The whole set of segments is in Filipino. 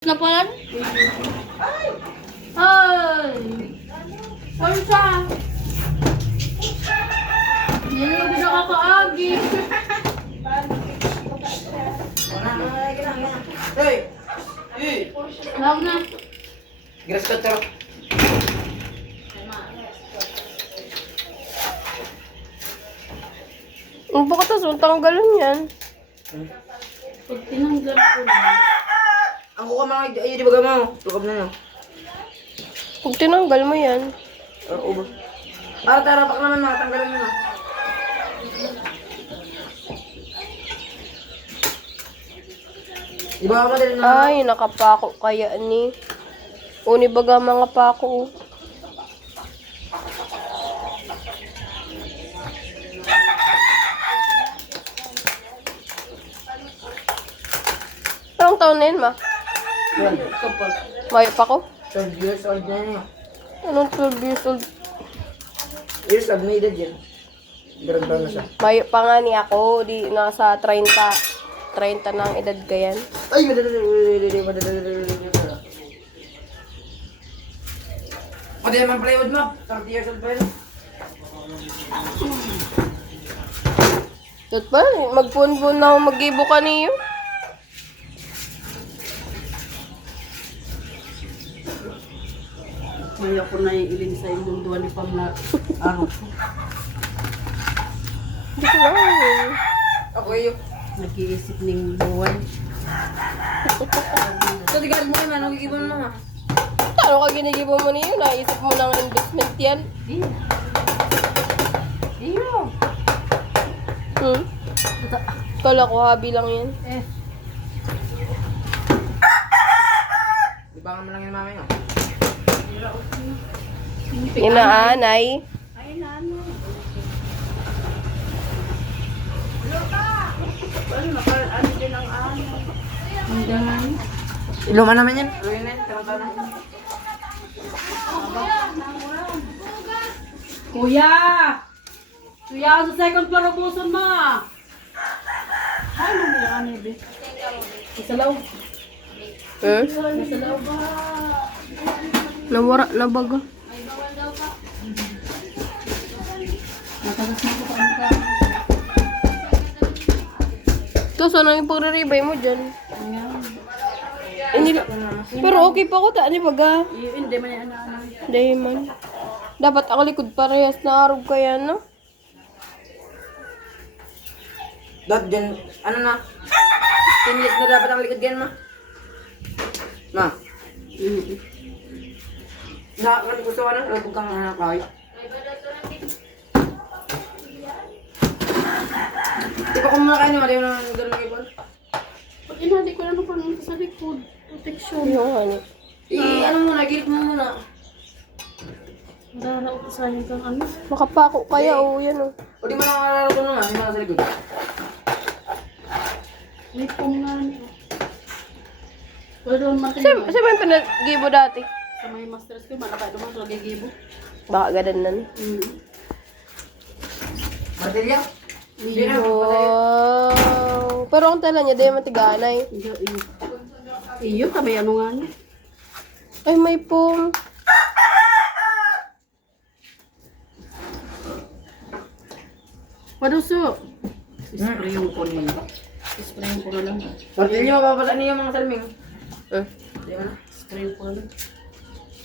Na pala? Ay! Ano siya? Hindi na nakakaagi. Hey! Hey! Lawag na. Grass cutter. Ang baka tas, tanggalin yan. Pag tinanggal ko na. Ako ka mga di ba mo? Tukab na no. Pag tinanggal mo yan. Ubo. Tara, baka naman matanggalan mo na. Di ba ako madali na? Ay, nakapako kaya ni. Uni baga mga pako. Anong taon na yun, ma? Kapag. Mayo pa ko? 12 years old na yun. Anong 12 years old? Years old, may edad yan. Darang taon na siya. Mayo pa nga ni ako. Di nasa 30. 30 na ang edad ka yan. Ay, Pati naman plywood mo. 30 years old pa yun. Dot pa, magpun-pun na ako mag-ibo ka niyo. May ako na iilin sa inyong duwan ni Pamela. Ano? Hindi ko lang. Ako iyo. Nag-iisip ng buwan. So, tigad mo naman. Nagigibon mo nga. Ano ka ginigibo mo niyo? Naisip mo ng investment yan? Iyo. Hmm? Kala ko hobby lang yan. Di ba nga mo lang yun mami no? Inaanay. Ay, nanay. Ano din ang anay? Hanggang Iluma naman yan. Ruin na yun. Tarang-tarang na. Kuya! Kuya, sa second floor ubuson mo! Ay, ano yung anay, be? Sa loob. Hmm? Sa loob ba? Nawara na baga. Natasas mo ko ano ka. Ito, saan ang ipag-ribay mo dyan? Ayan. Hindi, pero okay pa ko, taan ni baga. Hindi man yan anay. Dahil man. Dapat ako likod parehas na arog kaya, no? Dot dyan. Ano na? Stainless na dapat ang likod yan ma. Ma. Nakakali ko sa ano? Lubog kang anak kayo. Di ba kung mga kayo naman, di ba naman gano'n ng ibon? Pag inali ko na nung panunta sa likod. Protection. Yung ano. Ano muna, gilit mo muna. Mararaw ko sa inyo kang ano. Makapako kaya, oh, yan, oh. O di mo na nakalaro ko naman, di mo na sa likod. May pong nga niyo. Pwede naman matindi. Kasi may pinag-gibo dati. Sa may masters ko, malakay naman sa gigibo. Baka gadanan. Martilya? Hindi na. Wow. Pero ang tala niya, di matiganay. Iyo, iyo. Iyo, kami ano nga niya. Ay, may pong. Paduso. Spray yung ko niya. Spray yung ko na lang. Martilya, mapapala niya mga salming. Di ba na? Spray yung ko na lang.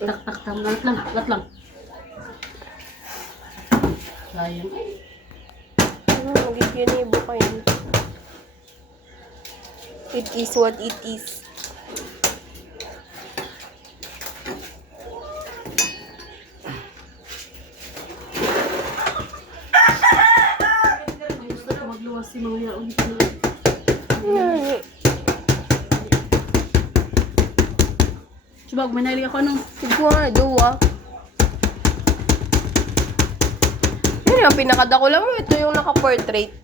Tak, tak, tak. Lat lang, lat lang. Sayang. Magiginibo kayo. It is what it is. Gusto ko magluwas si mga yaon ko na. Yan. Subag, may nailig ako ano. Siguro nga, duwa. Yan yung pinakadako lang mo. Ito yung naka-portrait.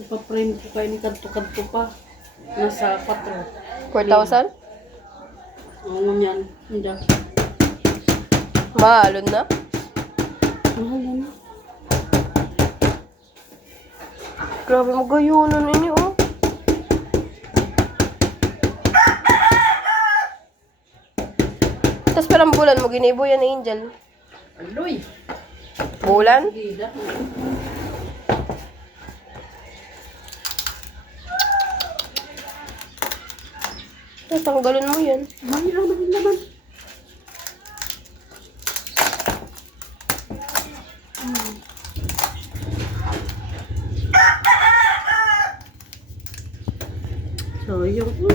Ipa-frame ko kayo ni kanto-kanto pa. Nasa 4. 4,000? Oo, yan. Hindi. Mahalo na. Mahal na. Grabe magayunan ini, oh. bulan mo ginibo yan, Angel? Aloy. Bulan? Gida. Tanggalin mo yan. Mahirap naman naman. Sayang po.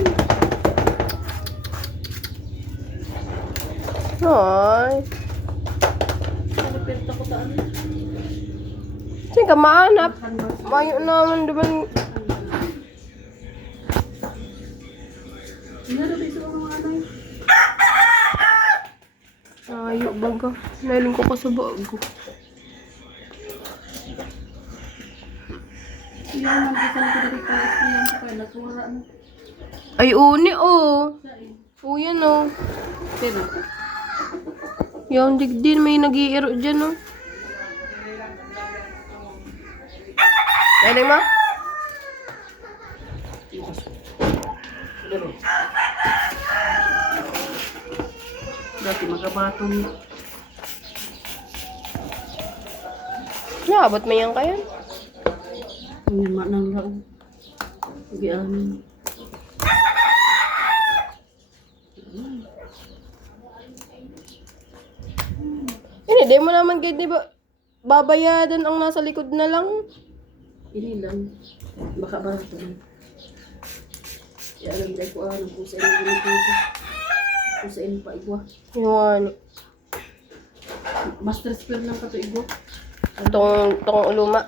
Ay. Ano penta ko taan? Sige ka maanap. Mayo naman naman. Ano na bisa mga anay? Ayo baga. Nailing ko sa bago. Yan ang bisa na ko dito yan ko kaya nagwala na. Ay, uni oh. Oh, yan oh. Pero Yung digdin may nag-iiro dyan oh. Nailing mo? dati magabatong Naabot mo yan kaya? yung manang laong. Hindi amin. Hindi mo naman kahit di ba babayadan ang nasa likod na lang. Ini lang. Baka barato lang. Kaya alam tayo ko kung saan yung ginagawa. Kung saan pa igwa. Yun. Master spell lang ka to igwa. Tong uluma.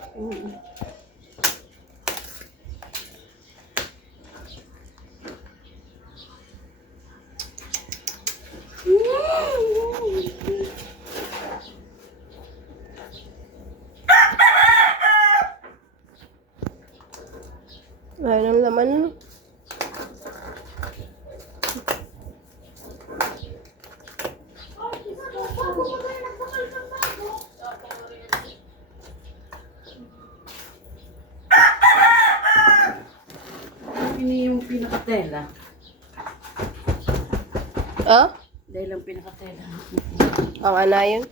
Ayun ang laman. Ini yung pinakatela. Ah? Dahil ang pinakatela. Ang anayon.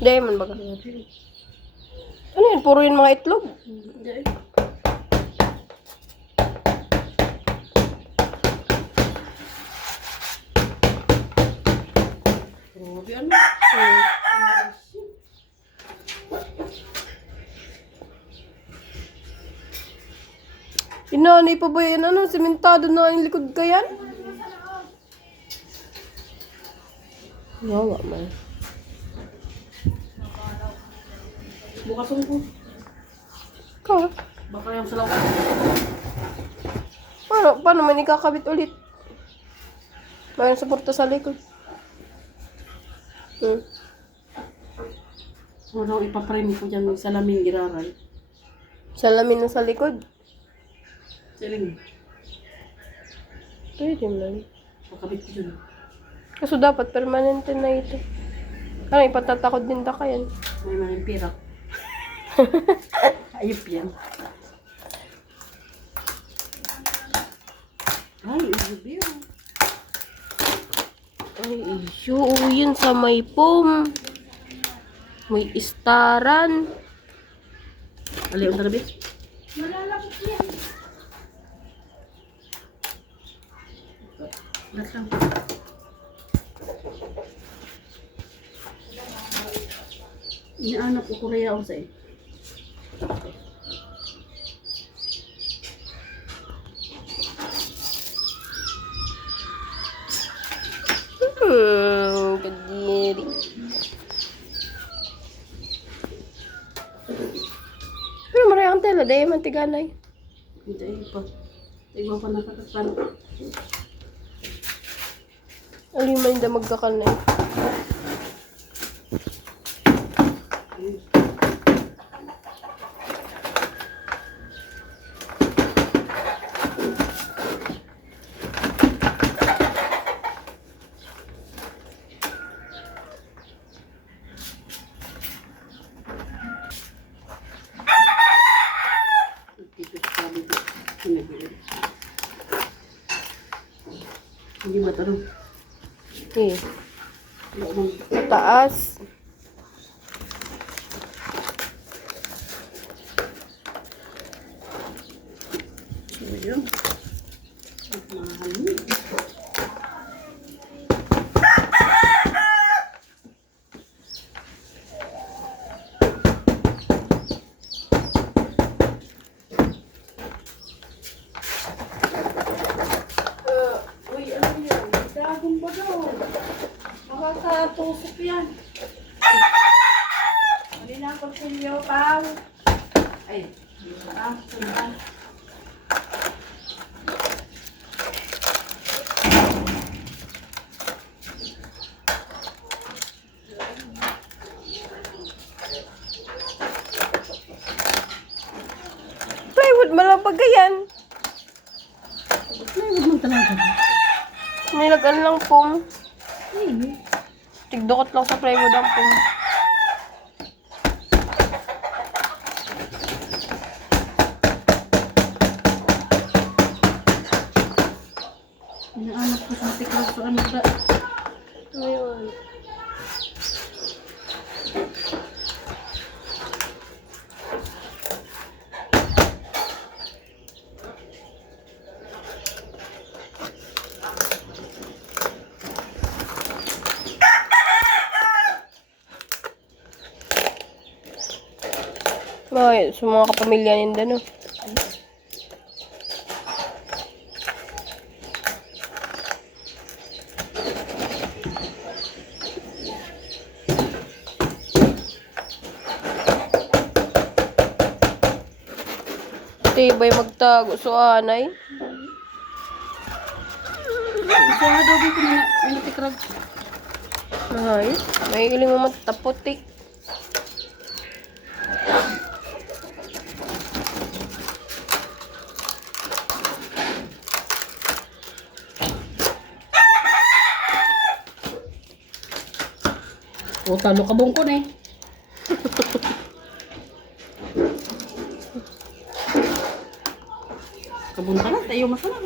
Diamond baga. Ano yun? Puro yun mga itlog. Hindi. Grabe ano? Inanay pa ba yan? Ano? Sementado na yung likod ka yan? Wawa man. Bukasong ko. Ka? Baka yung salaw. Paano man ikakabit ulit? Mayroon suporta sa likod. So, daw ipapreme ko dyan yung salamin giraray. Salamin na sa likod. Siling. Pwede man. Pakabit ko dyan. Kaso dapat permanente na ito. Ano, ipatatakod din ta kayan. May maling pirak. Ayop yan. Ay, ayop yan. Ay, isyo. Yun sa may foam. May istaran. Ali, ang tarabi? Lahat lang. Inaanap ko Korea ako sa'yo. Kadiri. Pero marayang tela. Dahil man tiganay. Hindi pa. Iba pa nakakatan. Aliman na magkakanay. Hindi ba tanong? Eh. Sa taas. So, yun. Ang mahal mo. Uy, ano yan? Dagong ba daw? Makakatusok yan. Hindi na ako sinyo, pal. Ay, sundan. Plywood, malapag yan. Plywood mo talaga. Nilagan lang pong. Ay, Tigdukot lang sa plywood ang pong. inaanak ko sa tiklaw sa ano ba? Ayun. Bakit? Sa mga kapamilya ninda, no? Tibay magtago sa anay. So, adobe ko na natikrag. Ay, may iling mo mataputik. O, talo ka bong ko na eh. Kabunta na, tayo masarap.